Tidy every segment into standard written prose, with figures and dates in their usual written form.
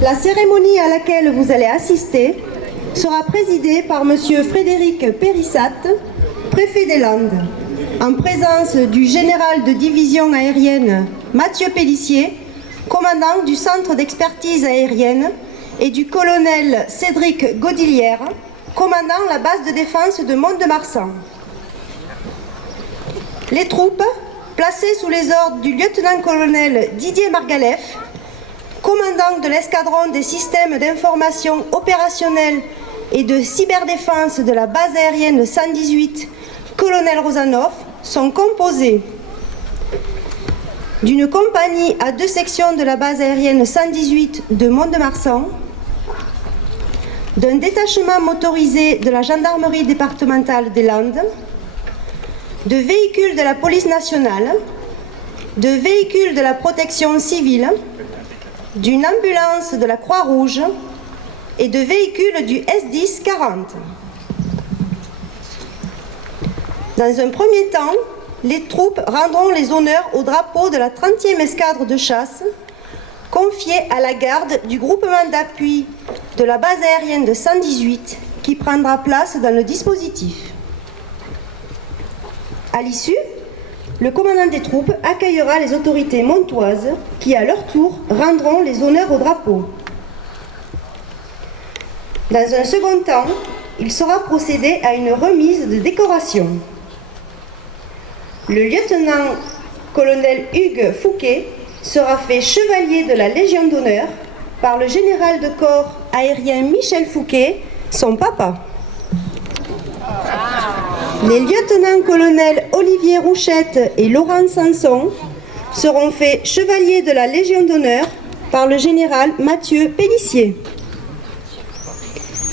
La cérémonie à laquelle vous allez assister sera présidée par M. Frédéric Périssat, préfet des Landes, en présence du général de division aérienne Mathieu Pélissier, commandant du centre d'expertise aérienne, et du colonel Cédric Godillière, commandant la base de défense de Mont-de-Marsan. Les troupes, placées sous les ordres du lieutenant-colonel Didier Margalef, commandant de l'escadron des systèmes d'information opérationnelle et de cyberdéfense de la base aérienne 118, colonel Rosanov, sont composées d'une compagnie à 2 sections de la base aérienne 118 de Mont-de-Marsan, d'un détachement motorisé de la gendarmerie départementale des Landes, de véhicules de la police nationale, de véhicules de la protection civile, d'une ambulance de la Croix-Rouge et de véhicules du S10-40. Dans un premier temps, les troupes rendront les honneurs au drapeau de la 30e escadre de chasse, confiée à la garde du groupement d'appui de la base aérienne de 118, qui prendra place dans le dispositif. À l'issue, le commandant des troupes accueillera les autorités montoises qui, à leur tour, rendront les honneurs au drapeau. Dans un second temps, il sera procédé à une remise de décoration. Le lieutenant-colonel Hugues Fouquet sera fait chevalier de la Légion d'honneur par le général de corps aérien Michel Fouquet, son papa. Les lieutenants-colonels Olivier Rouchette et Laurent Sanson seront faits chevaliers de la Légion d'honneur par le général Mathieu Pélissier.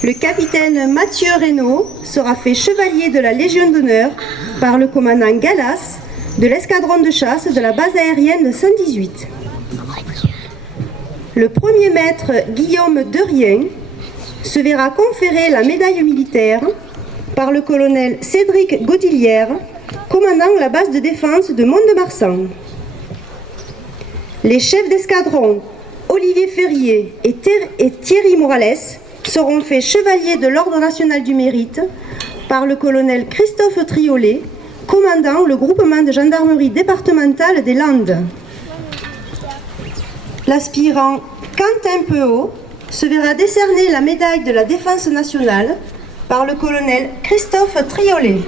Le capitaine Mathieu Reynaud sera fait chevalier de la Légion d'honneur par le commandant Gallas de l'escadron de chasse de la base aérienne 118. Le premier maître Guillaume Derien se verra conférer la médaille militaire par le colonel Cédric Godillière, commandant la base de défense de Mont-de-Marsan. Les chefs d'escadron Olivier Ferrier et Thierry Morales seront faits chevaliers de l'Ordre national du mérite par le colonel Christophe Triolet, commandant le groupement de gendarmerie départementale des Landes. L'aspirant Quentin Peot se verra décerner la médaille de la défense nationale par le colonel Christophe Triolet.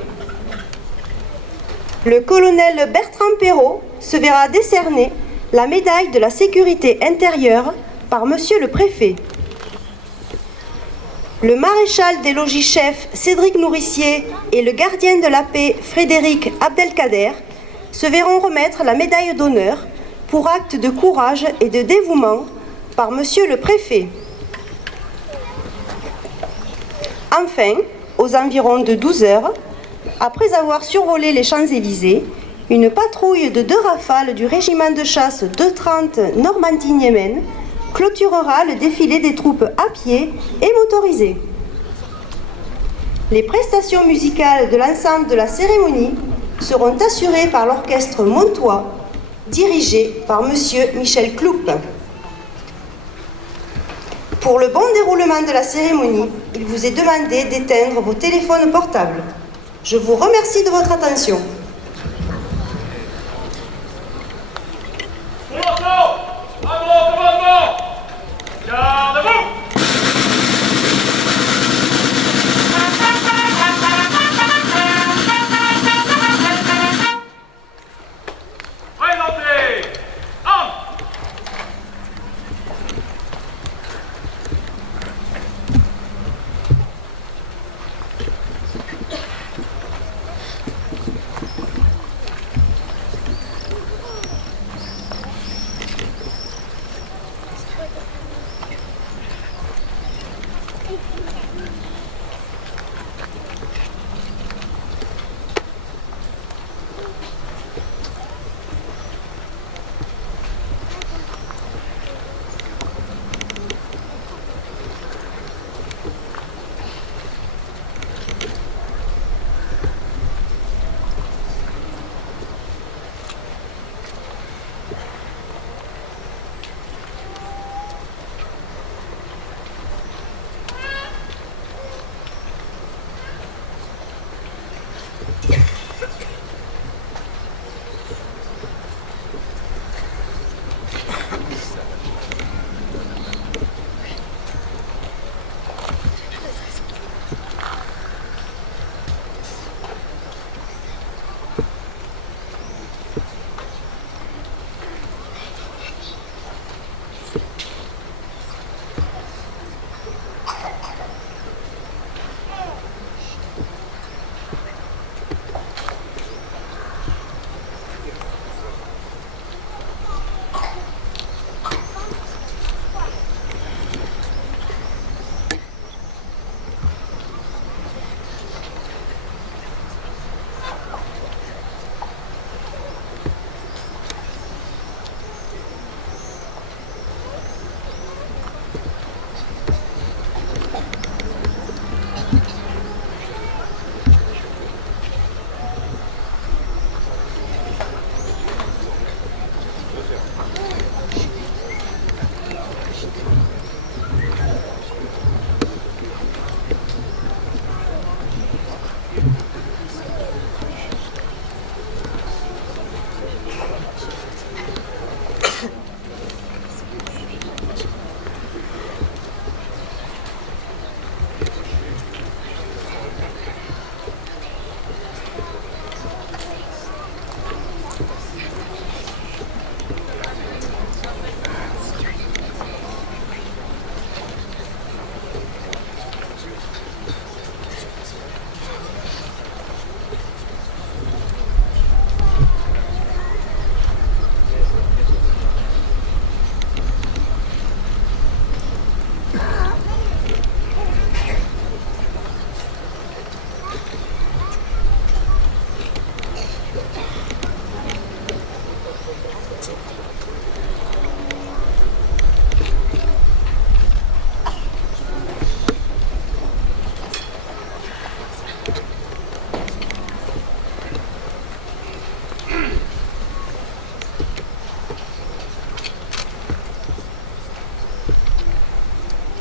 Le colonel Bertrand Perrault se verra décerner la médaille de la sécurité intérieure par monsieur le préfet. Le maréchal des logis-chefs Cédric Nourricier et le gardien de la paix Frédéric Abdelkader se verront remettre la médaille d'honneur pour acte de courage et de dévouement par monsieur le préfet. Enfin, aux environs de 12 heures, après avoir survolé les Champs-Élysées, une patrouille de 2 rafales du régiment de chasse 230 Normandie-Niemen clôturera le défilé des troupes à pied et motorisées. Les prestations musicales de l'ensemble de la cérémonie seront assurées par l'orchestre montois, dirigé par monsieur Michel Cloup. Pour le bon déroulement de la cérémonie, il vous est demandé d'éteindre vos téléphones portables. Je vous remercie de votre attention.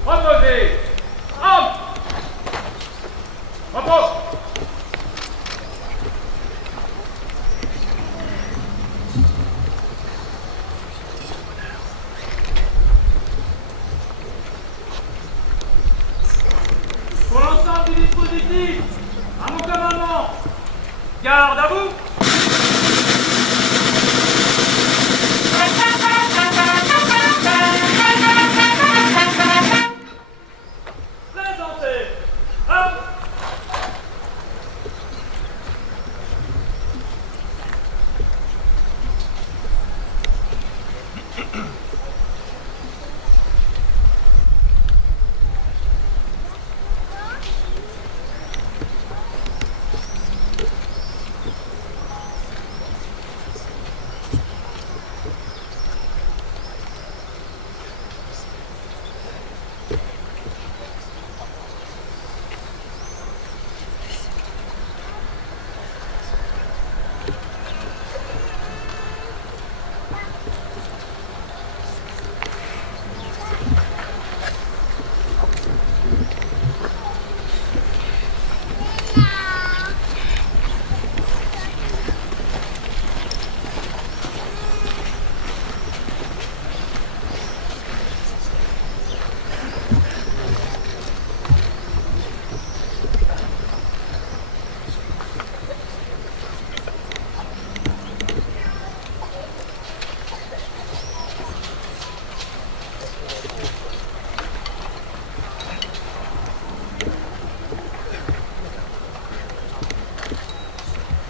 Reposez. Homme. Repos. Pour l'ensemble du dispositif, à mon commandement, garde à vous. Présentez. Homme.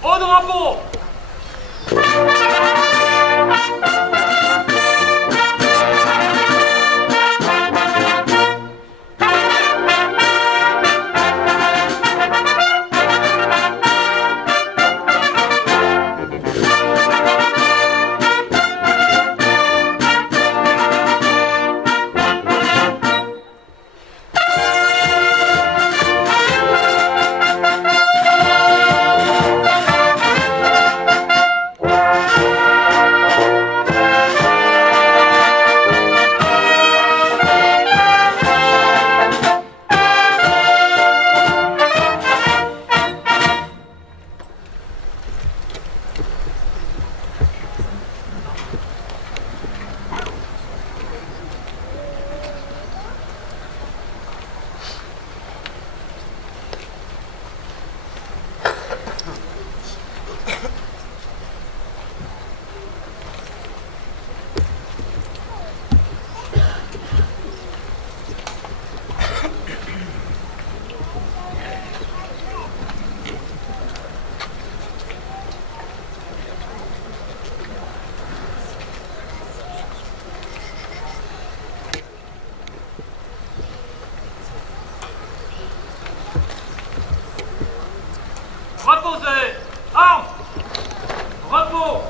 Au drapeau. Reposez. Armes. Repos.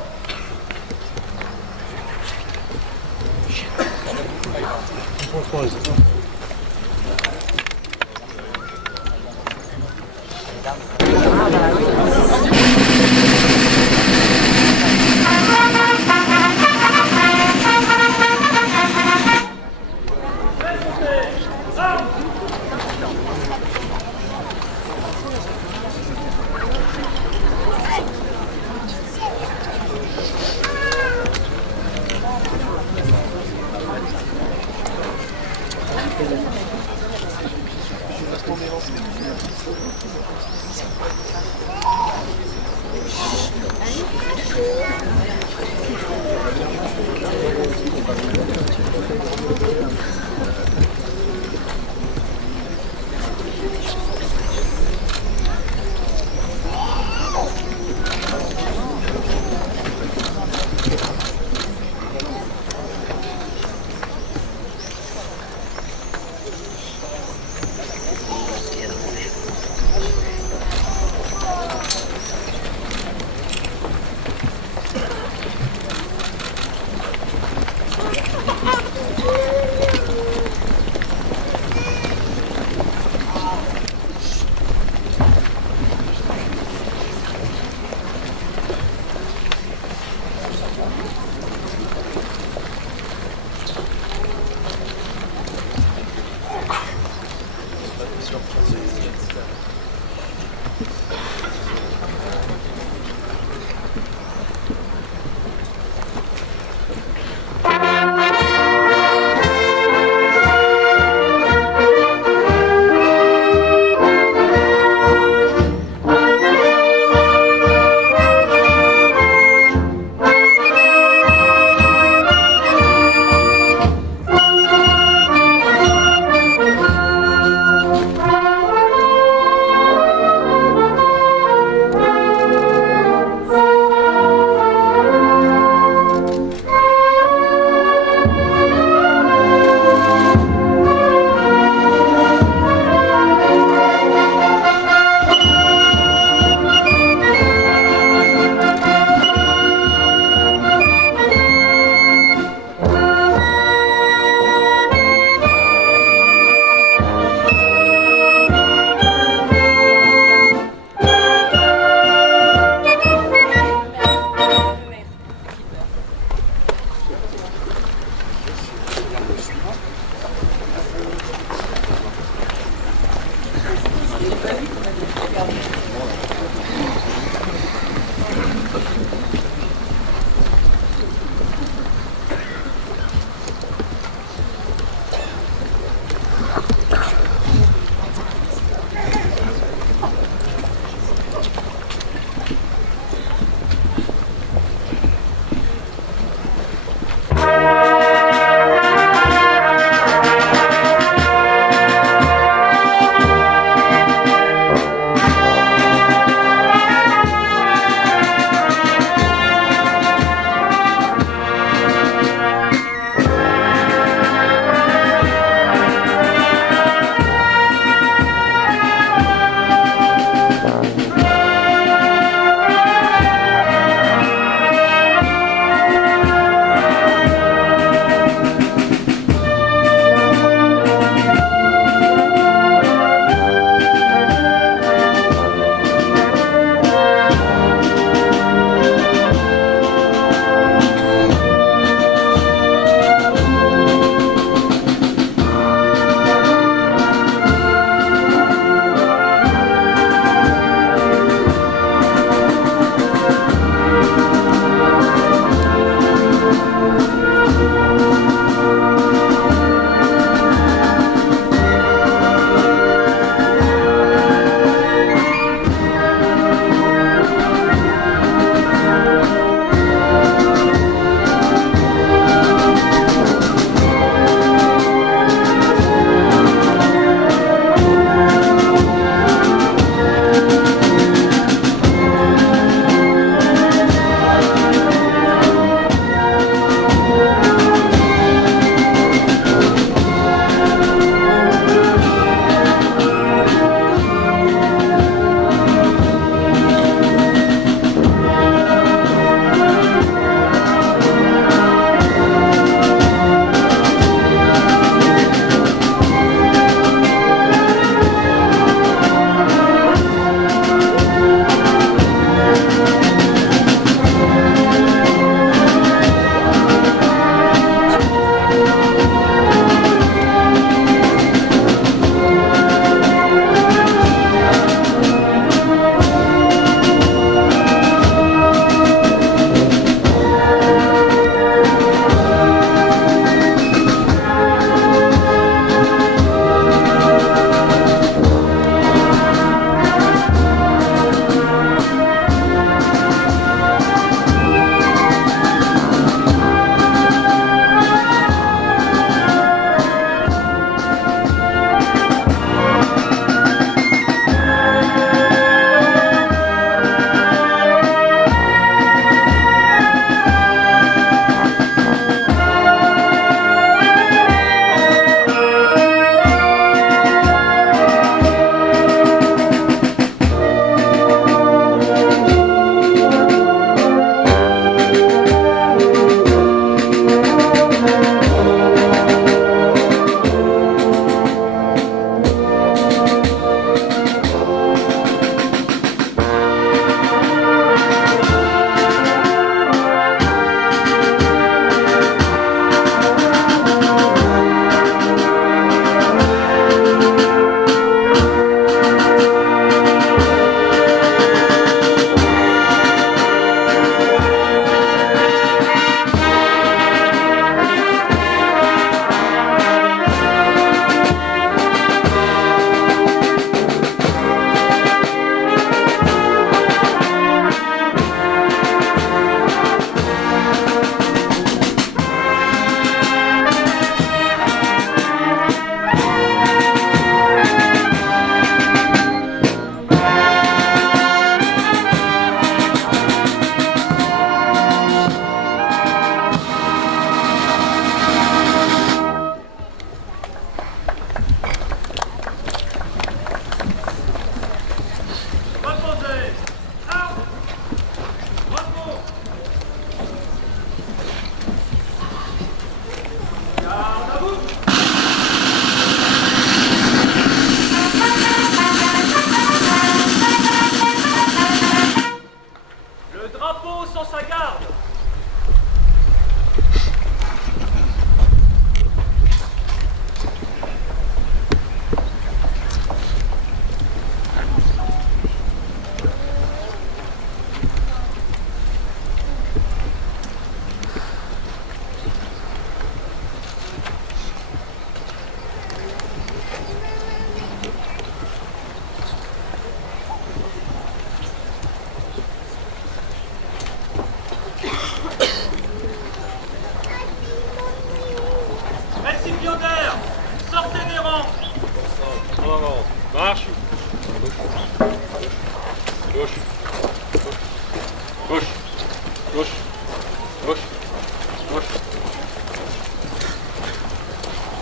Gauche.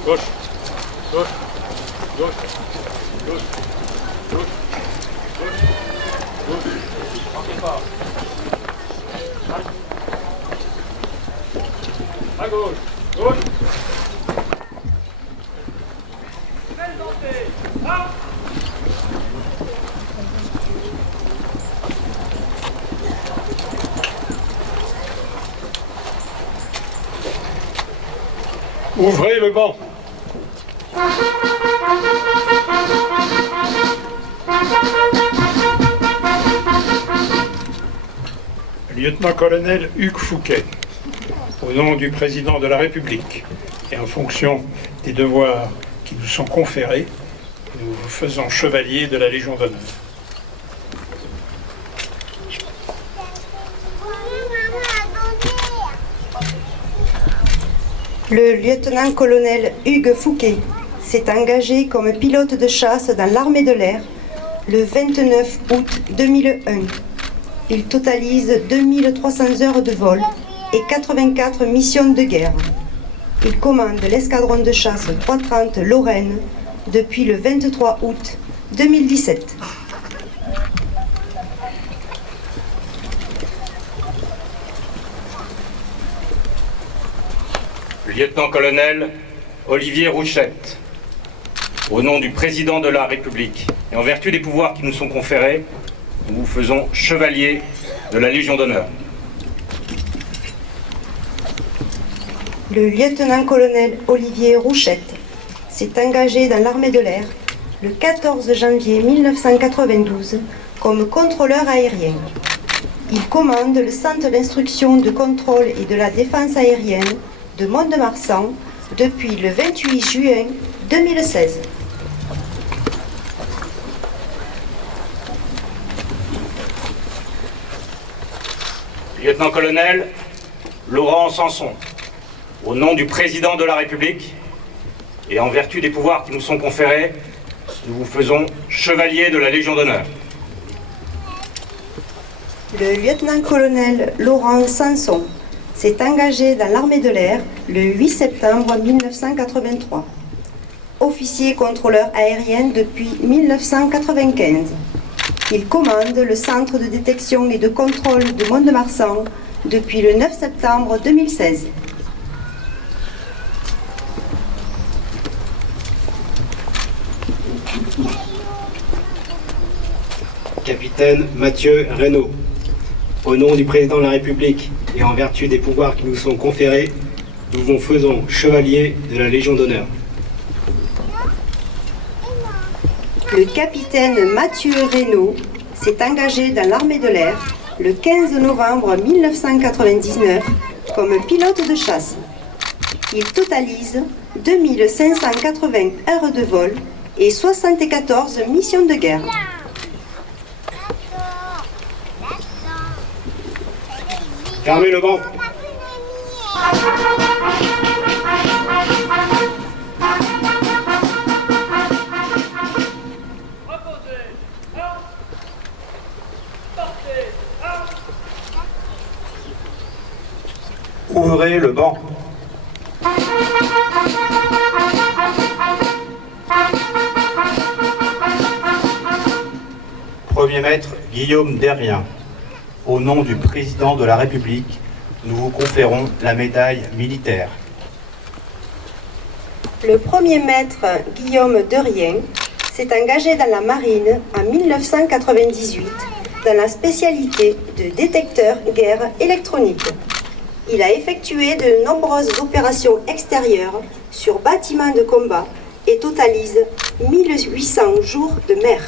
Gauche. Gauche. Gauche. Gauche. Gauche. Gauche. Manquez pas. À gauche. Gauche. Belle montée. Ah. Ouvrez le banc. Lieutenant-colonel Hugues Fouquet, au nom du président de la République et en fonction des devoirs qui nous sont conférés, nous vous faisons chevalier de la Légion d'honneur. Le lieutenant-colonel Hugues Fouquet s'est engagé comme pilote de chasse dans l'armée de l'air le 29 août 2001. Il totalise 2300 heures de vol et 84 missions de guerre. Il commande l'escadron de chasse 330 Lorraine depuis le 23 août 2017. Lieutenant-colonel Olivier Rouchette, au nom du président de la République et en vertu des pouvoirs qui nous sont conférés, nous vous faisons chevalier de la Légion d'honneur. Le lieutenant-colonel Olivier Rouchette s'est engagé dans l'armée de l'air le 14 janvier 1992 comme contrôleur aérien. Il commande le centre d'instruction de contrôle et de la défense aérienne de Mont-de-Marsan depuis le 28 juin 2016. Lieutenant-colonel Laurent Sanson, au nom du président de la République et en vertu des pouvoirs qui nous sont conférés, nous vous faisons chevalier de la Légion d'honneur. Le lieutenant-colonel Laurent Sanson s'est engagé dans l'armée de l'air le 8 septembre 1983. Officier contrôleur aérien depuis 1995. Il commande le centre de détection et de contrôle de Mont-de-Marsan depuis le 9 septembre 2016. Capitaine Mathieu Reynaud, au nom du président de la République et en vertu des pouvoirs qui nous sont conférés, nous vous faisons chevalier de la Légion d'honneur. Le capitaine Mathieu Reynaud s'est engagé dans l'armée de l'air le 15 novembre 1999 comme pilote de chasse. Il totalise 2580 heures de vol et 74 missions de guerre. Fermez le banc. Reposez. Un. Portez. Un. Ouvrez le banc. Premier maître Guillaume Derrien, au nom du président de la République, nous vous conférons la médaille militaire. Le premier maître Guillaume Derrien s'est engagé dans la marine en 1998 dans la spécialité de détecteur guerre électronique. Il a effectué de nombreuses opérations extérieures sur bâtiments de combat et totalise 1800 jours de mer.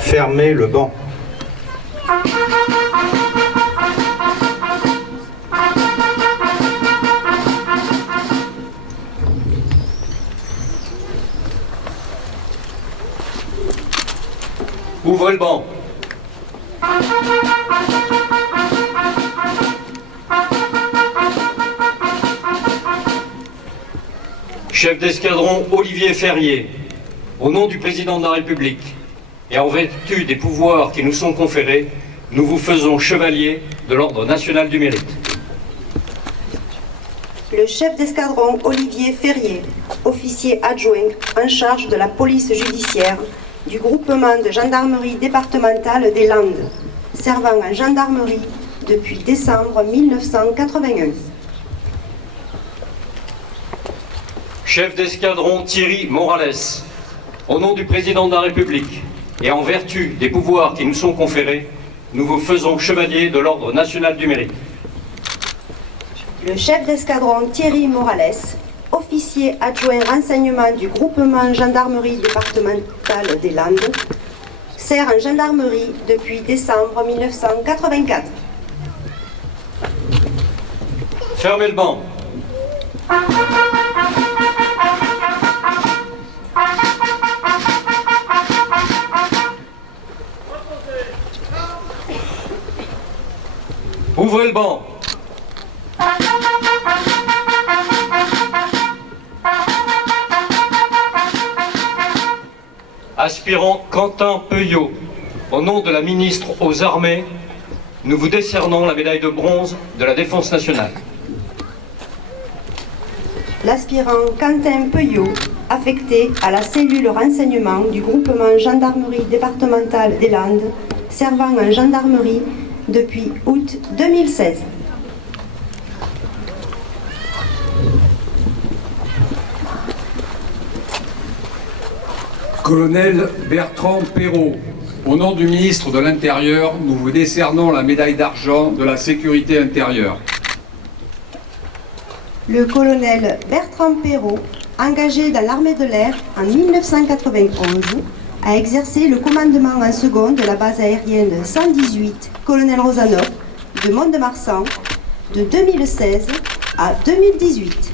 Fermez le banc. Ouvrez le banc. Chef d'escadron Olivier Ferrier, au nom du président de la République et en vertu des pouvoirs qui nous sont conférés, nous vous faisons chevalier de l'Ordre national du mérite. Le chef d'escadron Olivier Ferrier, officier adjoint en charge de la police judiciaire du groupement de gendarmerie départementale des Landes, servant en gendarmerie depuis décembre 1981. Chef d'escadron Thierry Morales, au nom du Président de la République et en vertu des pouvoirs qui nous sont conférés, nous vous faisons chevalier de l'Ordre national du mérite. Le chef d'escadron Thierry Morales, officier adjoint renseignement du groupement gendarmerie départementale des Landes, sert en gendarmerie depuis décembre 1984. Fermez le banc. Ouvrez le banc. Aspirant Quentin Peuillot, au nom de la ministre aux Armées, nous vous décernons la médaille de bronze de la Défense nationale. L'aspirant Quentin Peuillot, affecté à la cellule renseignement du groupement gendarmerie départementale des Landes, servant en gendarmerie depuis août 2016. Colonel Bertrand Perrault, au nom du ministre de l'Intérieur, nous vous décernons la médaille d'argent de la sécurité intérieure. Le colonel Bertrand Perrault, engagé dans l'armée de l'air en 1991, a exercé le commandement en second de la base aérienne 118 Colonel Rosanov de Mont-de-Marsan de 2016 à 2018.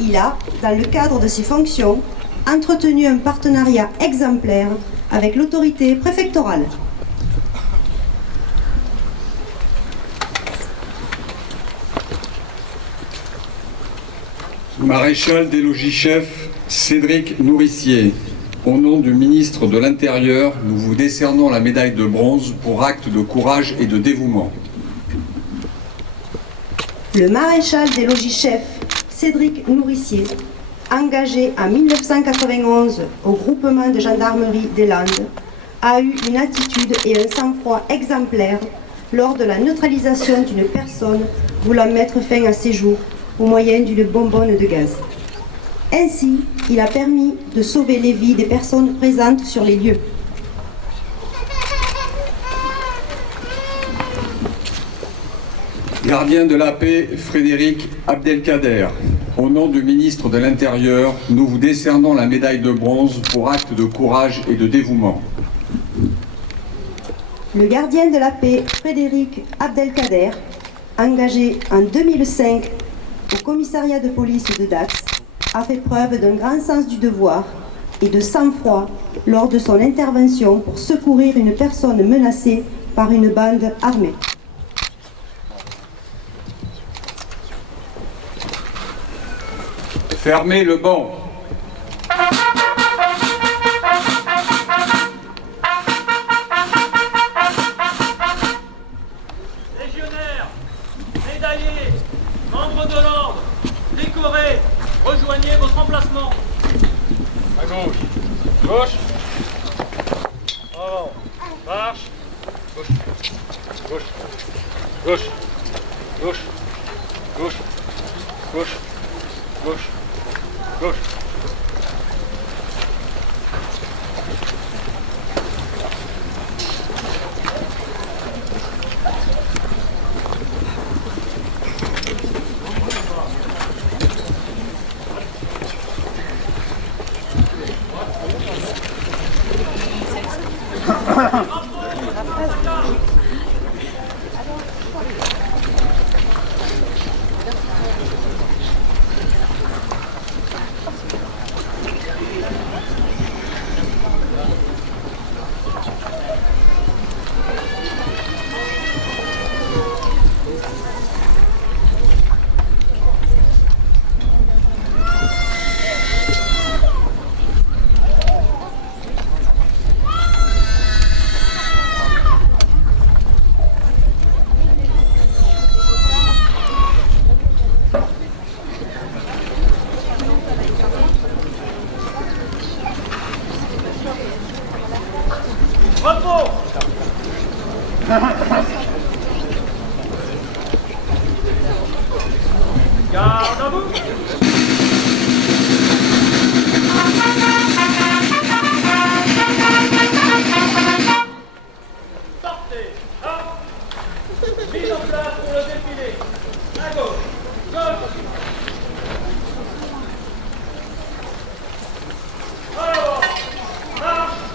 Il a, dans le cadre de ses fonctions, entretenu un partenariat exemplaire avec l'autorité préfectorale. Maréchal des logis-chefs Cédric Nourricier, au nom du ministre de l'Intérieur, nous vous décernons la médaille de bronze pour acte de courage et de dévouement. Le maréchal des logis-chefs Cédric Nourricier, engagé en 1991 au groupement de gendarmerie des Landes, a eu une attitude et un sang-froid exemplaires lors de la neutralisation d'une personne voulant mettre fin à ses jours au moyen d'une bonbonne de gaz. Ainsi, il a permis de sauver les vies des personnes présentes sur les lieux. Gardien de la paix Frédéric Abdelkader, au nom du ministre de l'Intérieur, nous vous décernons la médaille de bronze pour acte de courage et de dévouement. Le gardien de la paix Frédéric Abdelkader, engagé en 2005 au commissariat de police de Dax, a fait preuve d'un grand sens du devoir et de sang-froid lors de son intervention pour secourir une personne menacée par une bande armée. Fermez le banc. Légionnaires, médaillés, membres de l'ordre, décorés, rejoignez votre emplacement. À gauche. Gauche. Avant. Marche. Gauche. Gauche. Gauche. Gauche. Gauche. Gauche. Gauche. Gauche. Garde à vous. Sortez. Mise en place pour le défilé. À gauche. Gauche. Alors, marche.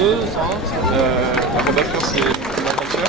La batteur, c'est ma grande sœur.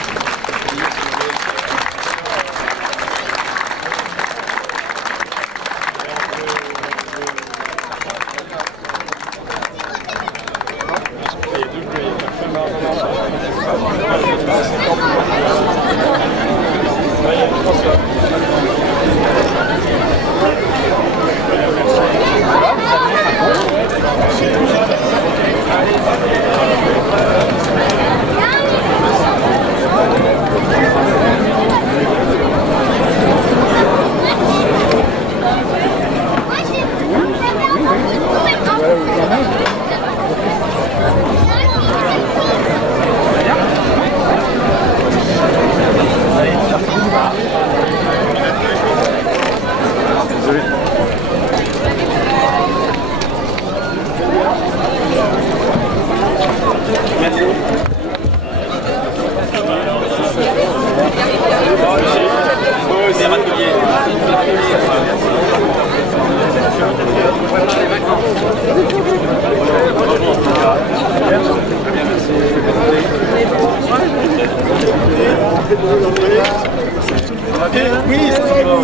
Oui, c'est nous.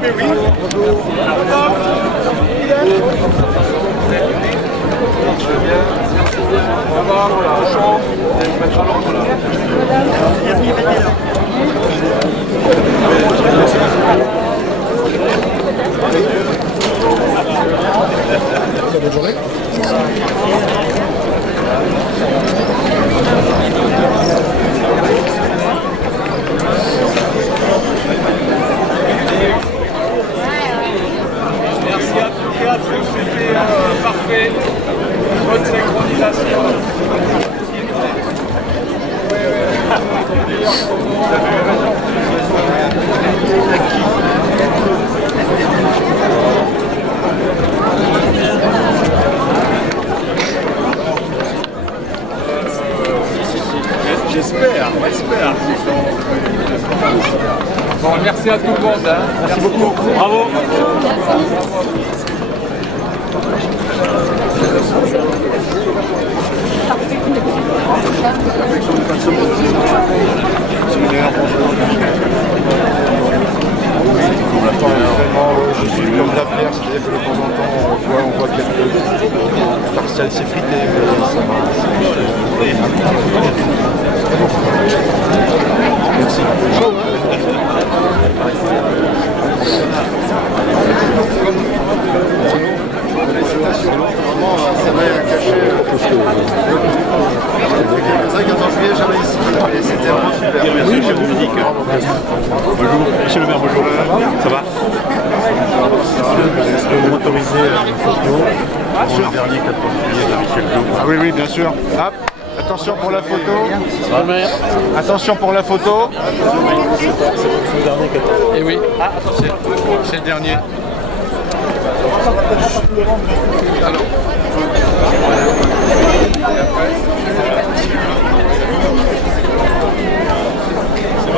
Mais oui. Bonne journée. Merci à tous et à tous, c'était parfait. Bonne synchronisation. J'espère. Bon, merci à tout le monde. Hein. Merci beaucoup. Bravo. On attend vraiment, je suis comme la pierre, c'est-à-dire que de temps en temps on voit quelques partiels s'effriter, mais ça va. Merci. Vraiment, ça m'a caché. C'est vrai, 14 juillet, j'allais ici et c'était vraiment super. Merci, je vous dis que. Bonjour, monsieur le maire, bonjour. Ça va? Est-ce que vous m'autorisez une photo pour le dernier 14 juillet de Michel Blanc? Ah oui, bien sûr. Hop, attention pour la photo. Attention pour la photo. C'est le dernier 14 juillet. Et oui, c'est le dernier. Alors.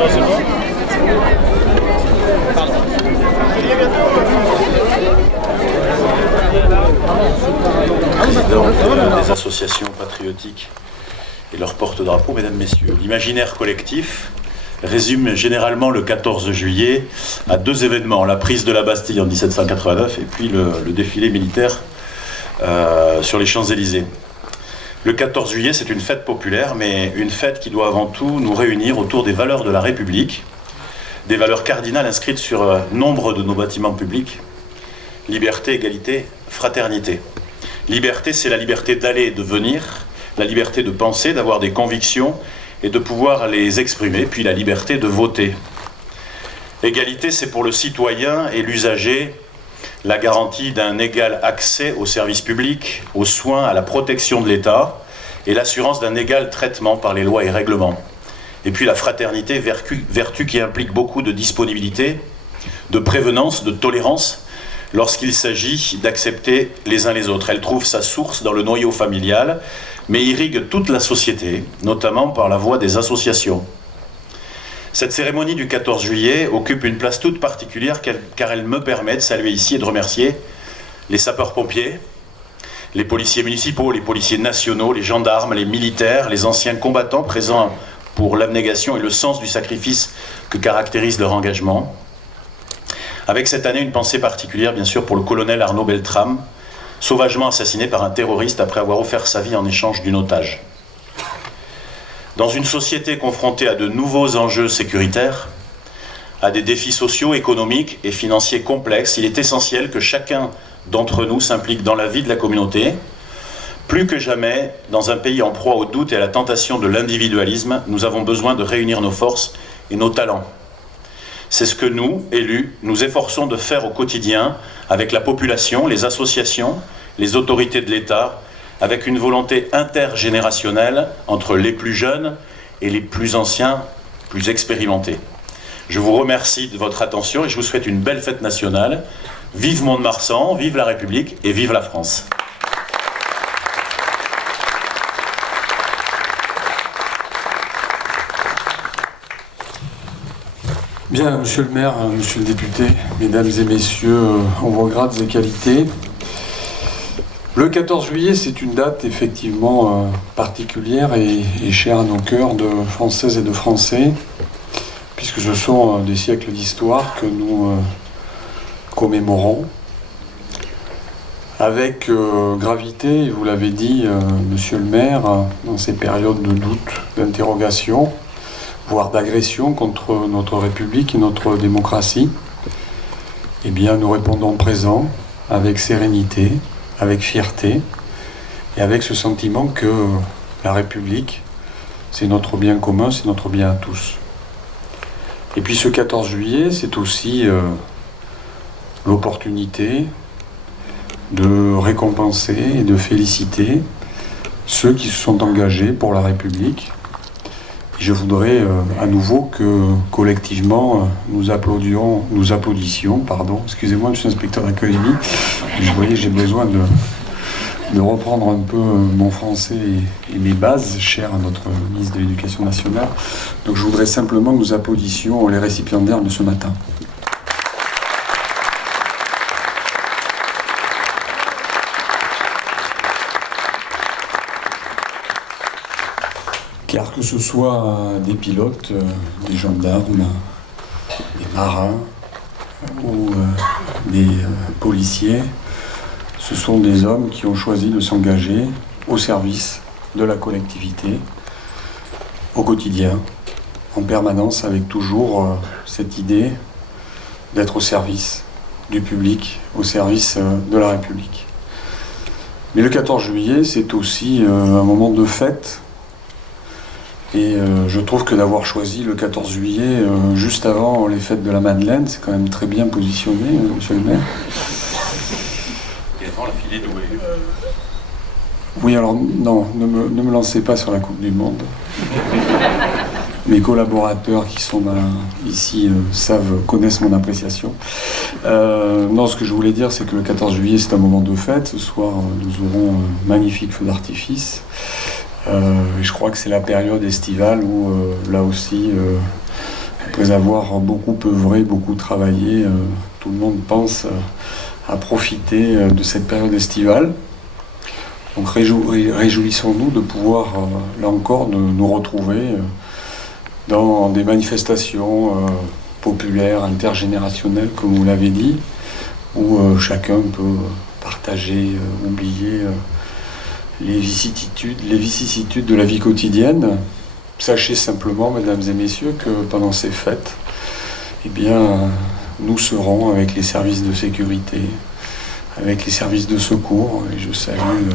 C'est bon. Pardon. Des associations patriotiques et leurs porte-drapeaux, mesdames, messieurs. L'imaginaire collectif résume généralement le 14 juillet à deux événements, la prise de la Bastille en 1789 et puis le défilé militaire sur les Champs-Élysées. Le 14 juillet, c'est une fête populaire, mais une fête qui doit avant tout nous réunir autour des valeurs de la République, des valeurs cardinales inscrites sur nombre de nos bâtiments publics. Liberté, égalité, fraternité. Liberté, c'est la liberté d'aller et de venir, la liberté de penser, d'avoir des convictions et de pouvoir les exprimer, puis la liberté de voter. Égalité, c'est pour le citoyen et l'usager la garantie d'un égal accès aux services publics, aux soins, à la protection de l'État et l'assurance d'un égal traitement par les lois et règlements. Et puis la fraternité, vertu qui implique beaucoup de disponibilité, de prévenance, de tolérance, lorsqu'il s'agit d'accepter les uns les autres. Elle trouve sa source dans le noyau familial, mais irrigue toute la société, notamment par la voie des associations. Cette cérémonie du 14 juillet occupe une place toute particulière car elle me permet de saluer ici et de remercier les sapeurs-pompiers, les policiers municipaux, les policiers nationaux, les gendarmes, les militaires, les anciens combattants présents pour l'abnégation et le sens du sacrifice que caractérise leur engagement. Avec cette année, une pensée particulière, bien sûr, pour le colonel Arnaud Beltrame, sauvagement assassiné par un terroriste après avoir offert sa vie en échange d'une otage. Dans une société confrontée à de nouveaux enjeux sécuritaires, à des défis sociaux, économiques et financiers complexes, il est essentiel que chacun d'entre nous s'implique dans la vie de la communauté. Plus que jamais, dans un pays en proie au doute et à la tentation de l'individualisme, nous avons besoin de réunir nos forces et nos talents. C'est ce que nous, élus, nous efforçons de faire au quotidien avec la population, les associations, les autorités de l'État, avec une volonté intergénérationnelle entre les plus jeunes et les plus anciens, plus expérimentés. Je vous remercie de votre attention et je vous souhaite une belle fête nationale. Vive Mont-de-Marsan, vive la République et vive la France. Bien, monsieur le maire, monsieur le député, mesdames et messieurs, en vos grades et qualités. Le 14 juillet, c'est une date effectivement particulière et chère à nos cœurs de Françaises et de Français, puisque ce sont des siècles d'histoire que nous commémorons. Avec gravité, vous l'avez dit, monsieur le maire, dans ces périodes de doute, d'interrogation, voire d'agression contre notre République et notre démocratie, eh bien, nous répondons présent, avec sérénité, avec fierté, et avec ce sentiment que la République, c'est notre bien commun, c'est notre bien à tous. Et puis ce 14 juillet, c'est aussi l'opportunité de récompenser et de féliciter ceux qui se sont engagés pour la République. Je voudrais à nouveau que collectivement nous applaudissions, excusez-moi, monsieur l'inspecteur d'académie, je voyais j'ai besoin de reprendre un peu mon français et mes bases chères à notre ministre de l'Éducation nationale. Donc je voudrais simplement que nous applaudissions les récipiendaires de ce matin. Car que ce soit des pilotes, des gendarmes, des marins ou des policiers, ce sont des hommes qui ont choisi de s'engager au service de la collectivité, au quotidien, en permanence, avec toujours cette idée d'être au service du public, au service de la République. Mais le 14 juillet, c'est aussi un moment de fête. Et je trouve que d'avoir choisi le 14 juillet juste avant les fêtes de la Madeleine, c'est quand même très bien positionné, monsieur le maire. Et avant la filée douée. Oui, alors non, ne me lancez pas sur la Coupe du Monde. Mes collaborateurs qui sont ici connaissent mon appréciation. Non, ce que je voulais dire, c'est que le 14 juillet, c'est un moment de fête. Ce soir, nous aurons un magnifique feu d'artifice. Je crois que c'est la période estivale où, là aussi, après avoir beaucoup œuvré, beaucoup travaillé, tout le monde pense à profiter de cette période estivale. Donc réjouissons-nous de pouvoir, là encore, nous retrouver dans des manifestations populaires, intergénérationnelles, comme vous l'avez dit, où chacun peut partager, oublier les vicissitudes de la vie quotidienne. Sachez simplement, mesdames et messieurs, que pendant ces fêtes, eh bien, nous serons avec les services de sécurité, avec les services de secours, et je salue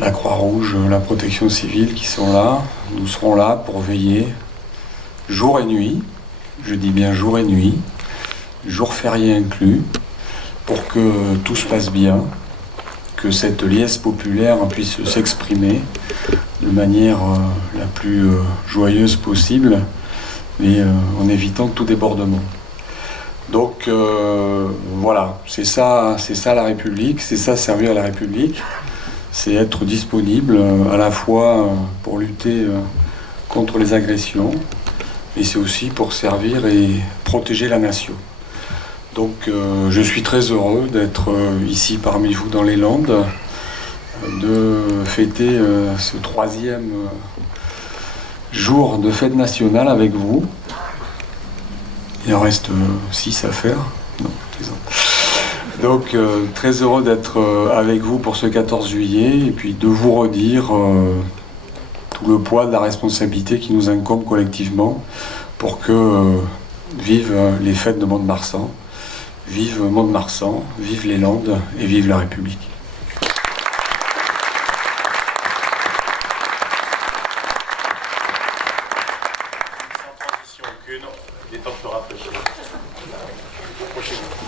la Croix-Rouge, la Protection civile qui sont là. Nous serons là pour veiller jour et nuit, je dis bien jour et nuit, jour férié inclus, pour que tout se passe bien, que cette liesse populaire puisse s'exprimer de manière la plus joyeuse possible, mais en évitant tout débordement. Donc voilà, c'est ça la République, c'est ça servir la République, c'est être disponible à la fois pour lutter contre les agressions, mais c'est aussi pour servir et protéger la nation. Donc je suis très heureux d'être ici parmi vous dans les Landes, de fêter ce 3e jour de fête nationale avec vous. Il en reste 6 à faire. Non, je plaisante. Donc très heureux d'être avec vous pour ce 14 juillet et puis de vous redire tout le poids de la responsabilité qui nous incombe collectivement pour que vivent les fêtes de Mont-de-Marsan, vive Mont-de-Marsan, vive les Landes et vive la République. Sans transition aucune, il est temps de se rafraîchir. Approchez-vous.